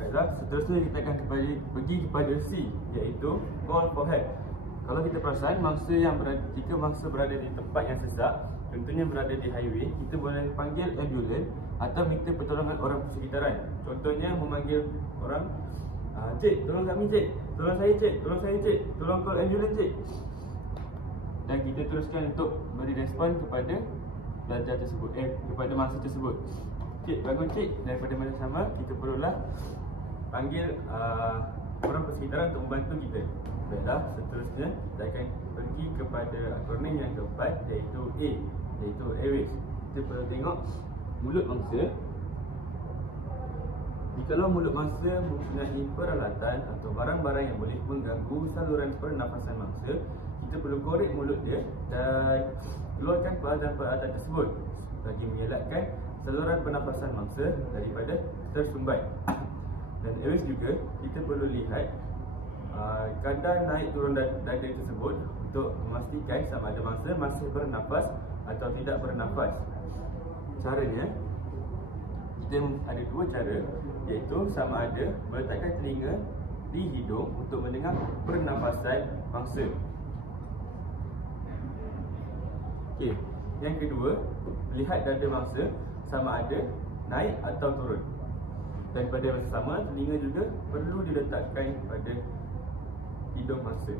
Baiklah, seterusnya kita akan pergi kepada C, iaitu call for help. Kalau kita perasan, jika mangsa berada di tempat yang sesak, contohnya berada di highway, kita boleh panggil ambulans atau minta pertolongan orang persekitaran. Contohnya memanggil orang, "Cik, tolong kami cik, tolong saya cik, tolong saya cik, tolong call ambulans cik." Dan kita teruskan untuk beri respon kepada pelajar tersebut, kepada mangsa tersebut. "Cik, bangun cik." Daripada masa sama, kita perlulah panggil orang persekitaran untuk membantu kita. Baiklah, seterusnya kita akan pergi kepada akronim yang keempat, iaitu A, iaitu airways. Kita perlu tengok mulut mangsa. Jikalau mulut mangsa mempunyai peralatan atau barang-barang yang boleh mengganggu saluran pernafasan mangsa, kita perlu korek mulut dia dan keluarkan peralatan-peralatan tersebut bagi mengelakkan saluran pernafasan mangsa daripada tersumbat. Dan airways juga, kita perlu lihat kadar naik turun dada tersebut untuk memastikan sama ada mangsa masih bernafas atau tidak bernafas. Caranya, kita ada dua cara, iaitu sama ada meletakkan telinga di hidung untuk mendengar pernafasan mangsa. Okey, yang kedua, lihat dada mangsa sama ada naik atau turun. Dan pada masa sama, telinga juga perlu diletakkan pada hidung mangsa.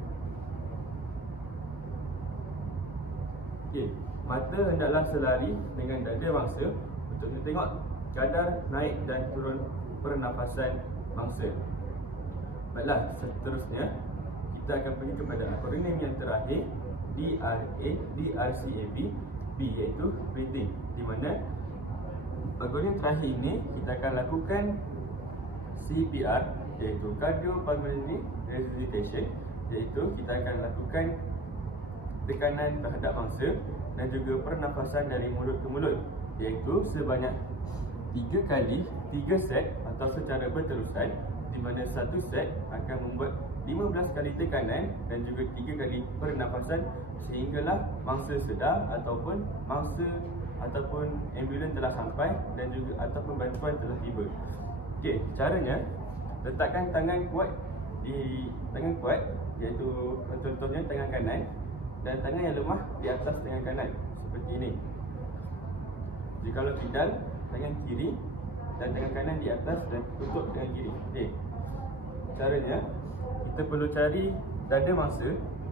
Okey, mata hendaklah selari dengan dada mangsa untuk kita tengok kadar naik dan turun pernafasan mangsa. Baiklah, seterusnya kita akan pergi kepada akronim yang terakhir, DRCAB, B, iaitu breathing, di mana akronim terakhir ini kita akan lakukan CPR, iaitu cardiopulmonary resuscitation, iaitu kita akan lakukan tekanan terhadap mangsa dan juga pernafasan dari mulut ke mulut, iaitu sebanyak 3 kali 3 set atau secara berterusan, di mana satu set akan membuat 15 kali tekanan dan juga 3 kali pernafasan sehinggalah mangsa sedar ataupun ambulans telah sampai dan juga ataupun bantuan telah tiba. Okey, caranya letakkan tangan kuat, iaitu contohnya tangan kanan, dan tangan yang lemah di atas tangan kanan seperti ini. Jikalau tidak, tangan kiri dan tangan kanan di atas dan tutup tangan kiri. Okey. Caranya, kita perlu cari dada mangsa,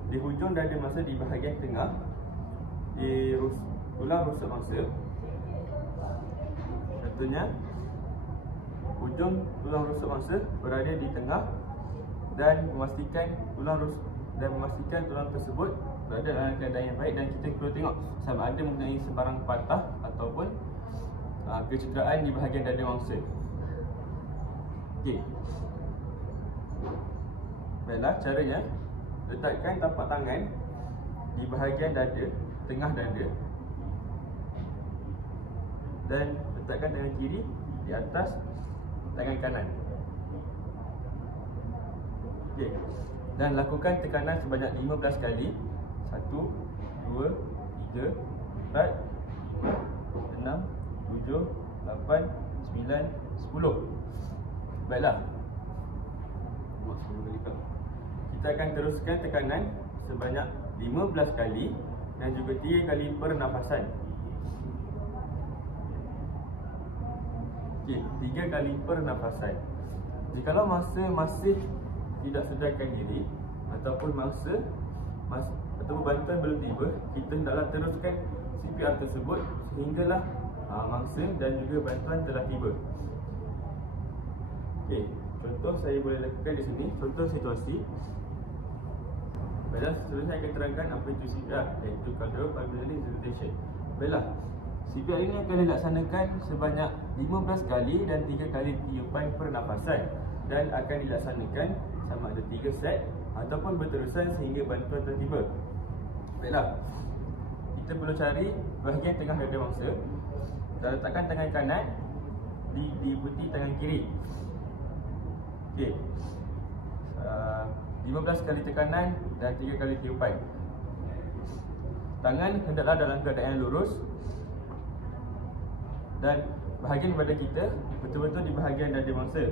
di hujung dada mangsa di bahagian tengah, di tulang rusuk mangsa. Contohnya, hujung tulang rusuk mangsa berada di tengah dan memastikan tulang tersebut berada dalam keadaan yang baik, dan kita perlu tengok sama ada mempunyai sebarang patah ataupun kecederaan di bahagian dada mangsa. Okey. Baiklah, caranya letakkan tapak tangan di bahagian dada, tengah dada, dan letakkan tangan kiri di atas tangan kanan. Okey. Dan lakukan tekanan sebanyak 15 kali. 1, 2, 3, 4, 5, 6, 7, 8, 9, 10. Baiklah, kita akan teruskan tekanan sebanyak 15 kali dan juga 3 kali pernafasan. Okey, 3 kali pernafasan. Jikalau mangsa masih tidak sedarkan diri ataupun ataupun bantuan belum tiba, kita hendaklah teruskan CPR tersebut sehinggalah mangsa dan juga bantuan telah tiba. Okey, contoh saya boleh lakukan di sini, contoh situasi. Baiklah, seterusnya saya akan terangkan apa itu CPR, iaitu cardiopulmonary resuscitation. Baiklah, CPR ini akan dilaksanakan sebanyak 15 kali dan 3 kali tiupan pernafasan, dan akan dilaksanakan sama ada 3 set ataupun berterusan sehingga bantuan tertiba. Baiklah, kita perlu cari bahagian tengah dada mangsa dan letakkan tangan kanan di peti tangan kiri. Okey, 15 kali tekanan dan 3 kali tiupan. Tangan hendaklah dalam keadaan lurus dan bahagian badan kita betul-betul di bahagian dada mangsa.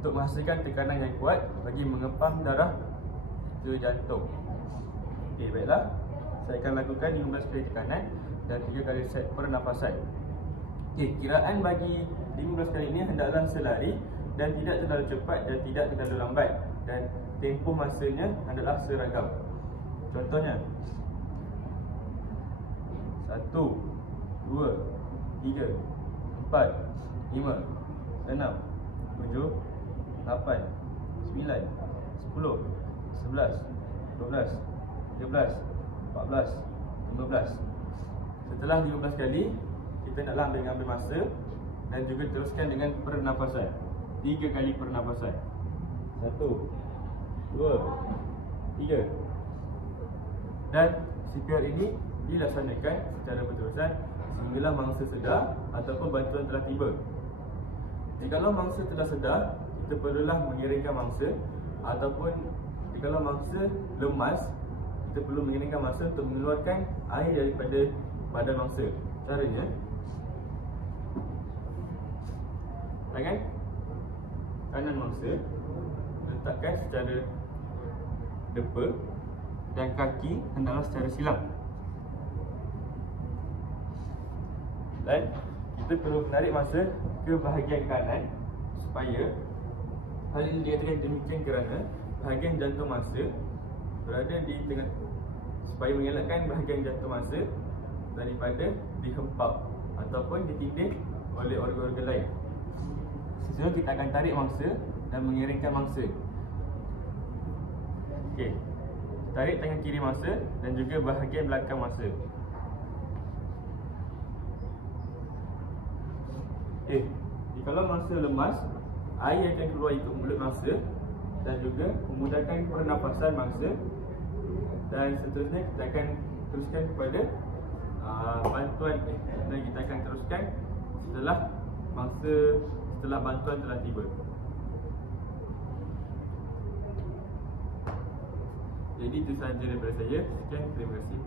untuk menghasilkan tekanan yang kuat bagi mengepam darah ke jantung. Okey, baiklah. Saya akan lakukan 15 kali tekanan dan 3 kali set pernafasan. Okey, kiraan bagi 15 kali ini hendaklah selari dan tidak terlalu cepat dan tidak terlalu lambat, dan tempoh masanya hendaklah seragam. Contohnya 1, 2, 3, 4, 5, 6, 7, 8, 9, 10, 11, 12, 13, 14, 15. Setelah 15 kali, kita naklah ambil masa dan juga teruskan dengan pernafasan. 3 kali pernafasan. 1, 2, 3. Dan CPR ini dilaksanakan secara berterusan sehinggalah mangsa sedar ataupun bantuan telah tiba. Jikalau mangsa telah sedar, kita perlulah mengiringkan mangsa, ataupun jikalau mangsa lemas, kita perlu mengiringkan mangsa untuk mengeluarkan air daripada badan mangsa. Caranya, tangan kanan mangsa letakkan secara depa dan kaki hendaklah secara silang. Dan kita perlu menarik mangsa ke bahagian kanan supaya hal ini dikatakan demikian kerana bahagian jantung mangsa berada di tengah, supaya mengelakkan bahagian jantung mangsa daripada dihempap ataupun ditindih oleh organ-organ lain. Sesudah kita akan tarik mangsa dan mengiringkan mangsa. Okey. Tarik tangan kiri mangsa dan juga bahagian belakang mangsa. Okey. Jikalau mangsa lemas, air akan keluar ikut mulut mangsa dan juga memudahkan pernafasan mangsa. Dan seterusnya kita akan teruskan kepada bantuan, dan kita akan teruskan setelah bantuan telah tiba. Jadi itu sahaja daripada saya. Sekian, terima kasih.